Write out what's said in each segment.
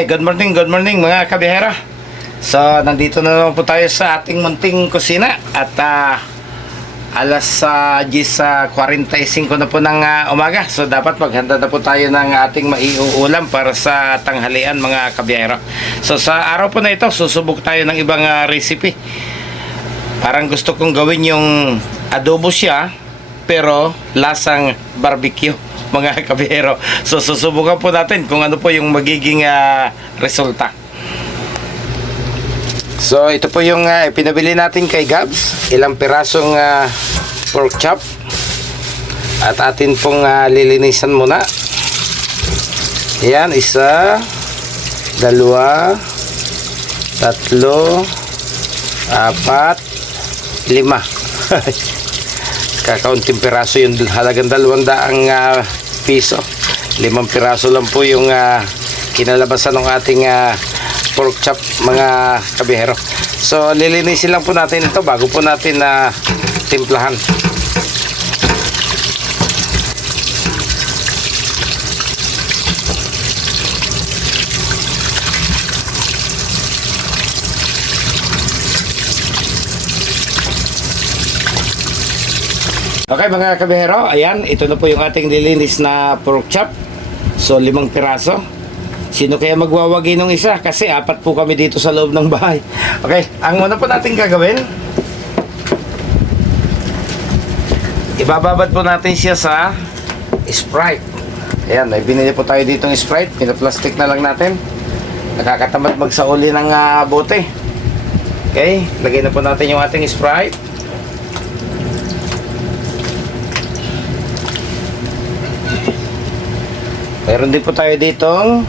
Okay, good morning mga kabihera. So, nandito na naman po tayo sa ating munting kusina at alas 10:45 na po ng umaga. So, dapat maghanda na po tayo ng ating maiuulam para sa tanghalian mga kabihera. So, sa araw po na ito, susubok tayo ng ibang recipe. Parang gusto kong gawin yung adobo siya, pero lasang barbecue mga kabihero. So susubukan po natin kung ano po yung magiging resulta. So ito po yung pinabili natin kay Gabs, ilang pirasong pork chop at atin pong lilinisan muna. Yan, isa, dalawa, tatlo, apat, lima. Kakaunting piraso yung halagang 200 piso. 5 piraso lang po yung kinalabasan ng ating pork chop mga kabihero. So lilinisin lang po natin ito bago po natin timplahan. Okay mga kabihero, ayan, ito na po yung ating lilinis na pork chop. So 5 piraso. Sino kaya magwawagi nung isa? Kasi 4 po kami dito sa loob ng bahay. Okay, ang una po natin gagawin, ibababad po natin siya sa Sprite. Ayan, may binili po tayo dito ng Sprite. Pinaplastic na lang natin. Nakakatamad magsauli ng bote. Okay, lagay na po natin yung ating Sprite. Meron din po tayo ditong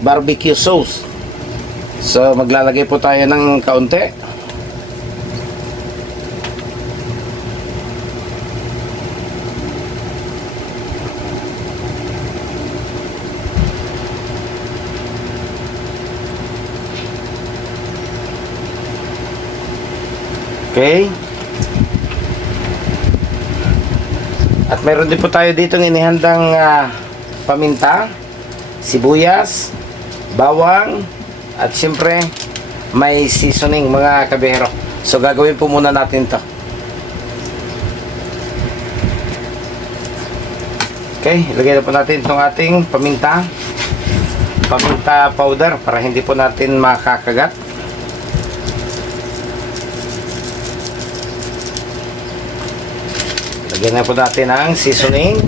barbecue sauce. So maglalagay po tayo ng kaunti. Okay. At meron din po tayo ditong inihandang paminta, sibuyas, bawang, at siyempre may seasoning mga kabihero. So gagawin po muna natin to. Okay, ilagay na po natin itong ating paminta powder para hindi po natin makakagat. Lagyan na po natin ang seasoning.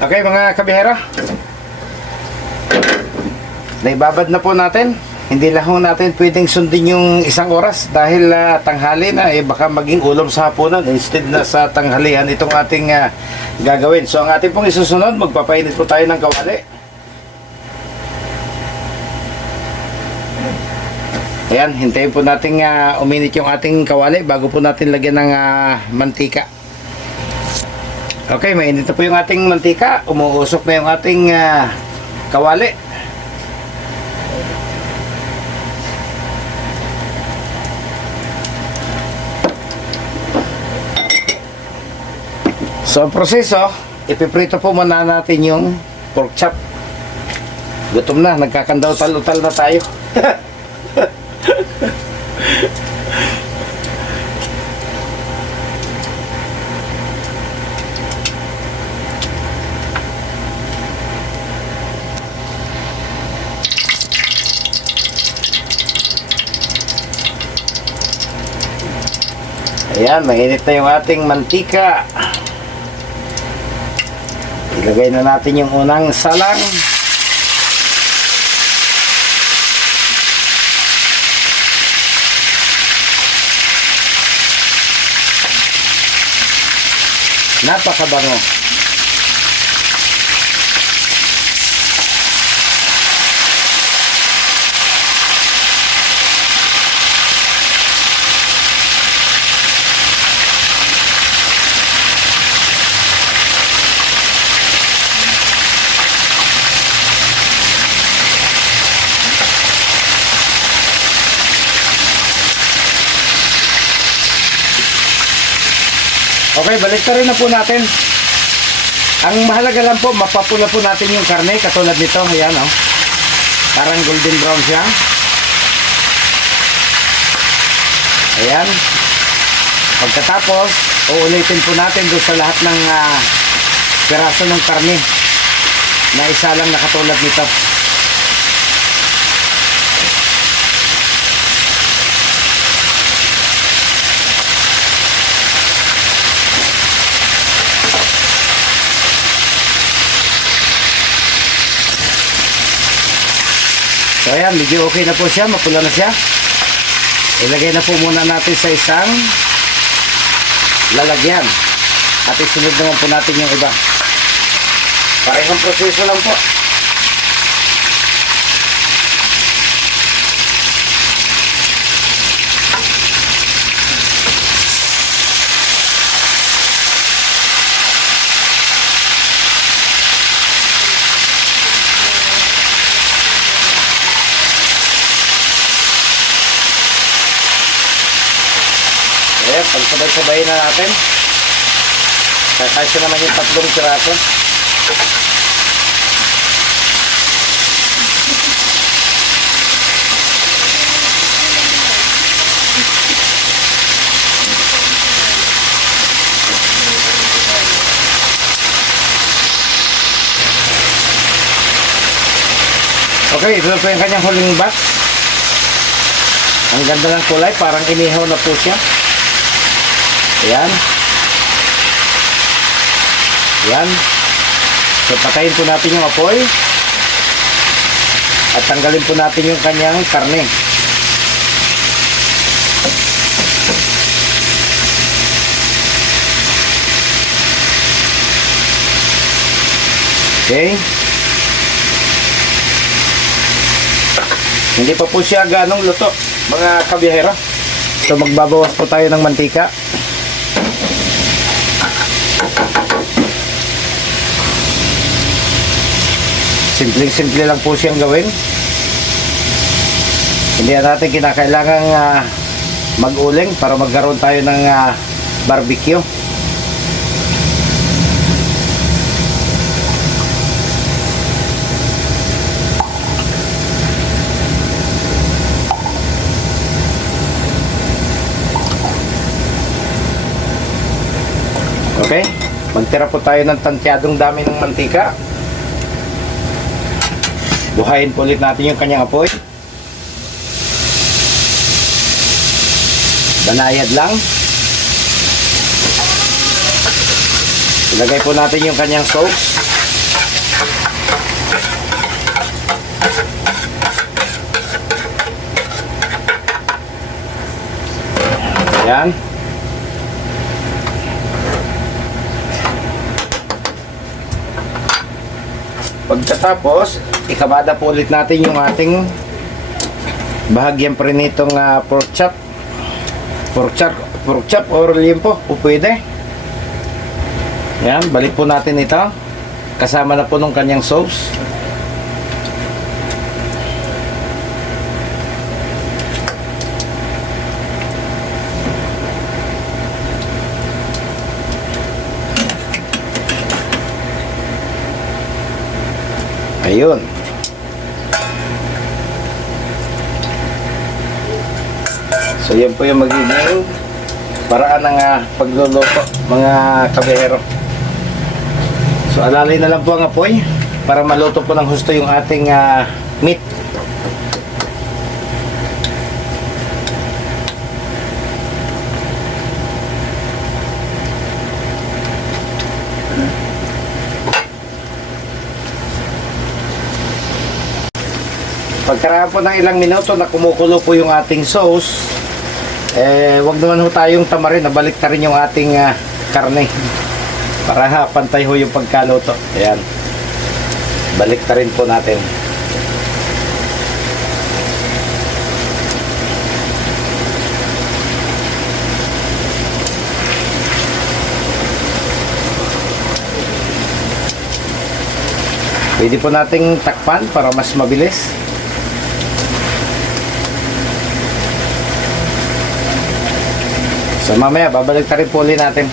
Okay mga kabihera, naibabad na po natin. Hindi lang natin pwedeng sundin yung 1 oras dahil tanghali na, baka maging ulam sa hapunan instead na sa tanghalian itong ating gagawin. So ang ating pong isusunod, magpapainit po tayo ng kawali. Ayan, hintayin po natin uminit yung ating kawali bago po natin lagyan ng mantika. Okay, mainit na po yung ating mantika. Umuusok na yung ating kawali. So, ang proseso, ipiprito po muna natin yung pork chop. Gutom na, nagkakandaw-tal-utal na tayo. Ayan, mainit na yung ating mantika. Ilagay na natin yung unang salang. Napakabango. Okay, balik na rin na po natin. Ang mahalaga lang po, mapapula po natin yung karne katulad nito. Ayan, oh. Parang golden brown siya. Ayan. Pagkatapos, uulitin po natin doon sa lahat ng piraso ng karne na isa lang na katulad nito. So ayan, medyo okay na po siya, mapula na siya. Ilagay na po muna natin sa isang lalagyan. At isunod naman po natin yung iba. Parehong proseso lang po. Ayan, pagsabay-sabayin na natin. Kakasya naman yung 3 piraso. Okay, ito na po yung kanyang huling batch. Ang ganda ng kulay, parang inihaw na po siya. Ayan. Ayan. So, patayin po natin yung apoy. At tanggalin po natin yung kanyang karne. Okay. Hindi pa po siya ganong luto, mga kabiyahero. So, magbabawas po tayo ng mantika. Simpleng-simple lang po siyang gawin. Hindi natin kinakailangan mag-uling para magkaroon tayo ng barbecue. Okay, magtira po tayo ng tansyadong dami ng mantika. Buhayin po ulit natin yung kanyang apoy. Banayad lang. Ilagay po natin yung kanyang sauce. Ayan. Pagkatapos, ikabada po ulit natin yung ating bahagyang prinitong pork chop. Pork chop or limpo, o pwede. Yan, balik po natin ito. Kasama na po nung kanyang sauce. Ayun. So yan po yung magiging paraan ng pagluluto, mga kabihero. So alalay na lang po ang apoy para maluto po ng husto yung ating meat. Pagkaraan po ng ilang minuto na kumukulo po yung ating sauce, wag naman ho tayong tamarin, nabalik ta rin yung ating karne para pantay ho yung pagkaluto. Ayan, balik ta rin po natin. Pwede po nating takpan para mas mabilis. So mamaya babalik ta rin po ulit natin.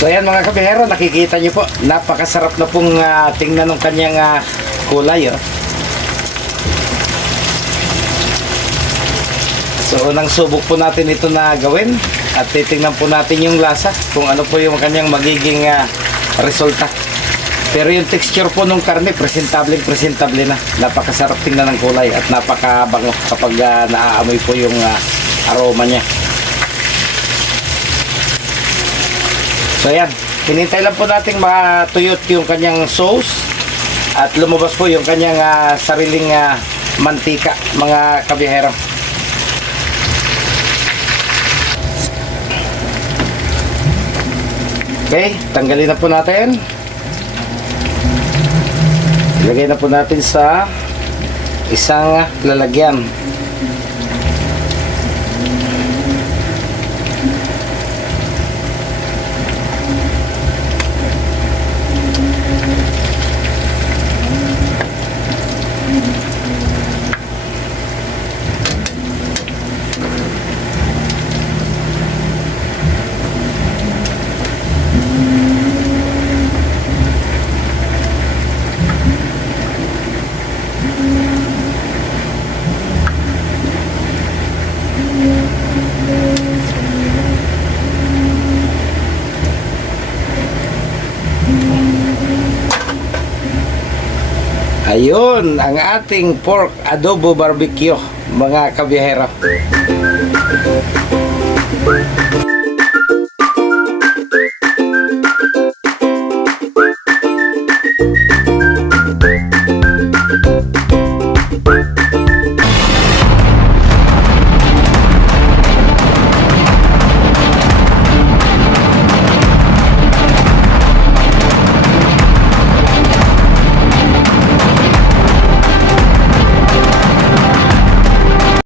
So ayan mga kabihero, nakikita nyo po, napakasarap na pong tingnan ng kanyang kulay. Oh. So unang subok po natin ito na gawin at titingnan po natin yung lasa kung ano po yung kanyang magiging resulta. Pero yung texture po ng karne, presentable na. Napakasarap tingnan ng kulay at napakabango kapag naaamoy po yung aroma niya. So ayan, hinintay lang po natin matuyot yung kanyang sauce at lumabas po yung kanyang sariling mantika, mga kabihero. Okay, tanggalin na po natin. Ilagay na po natin sa isang lalagyan. Ayun, ang ating pork adobo barbecue, mga kabihero.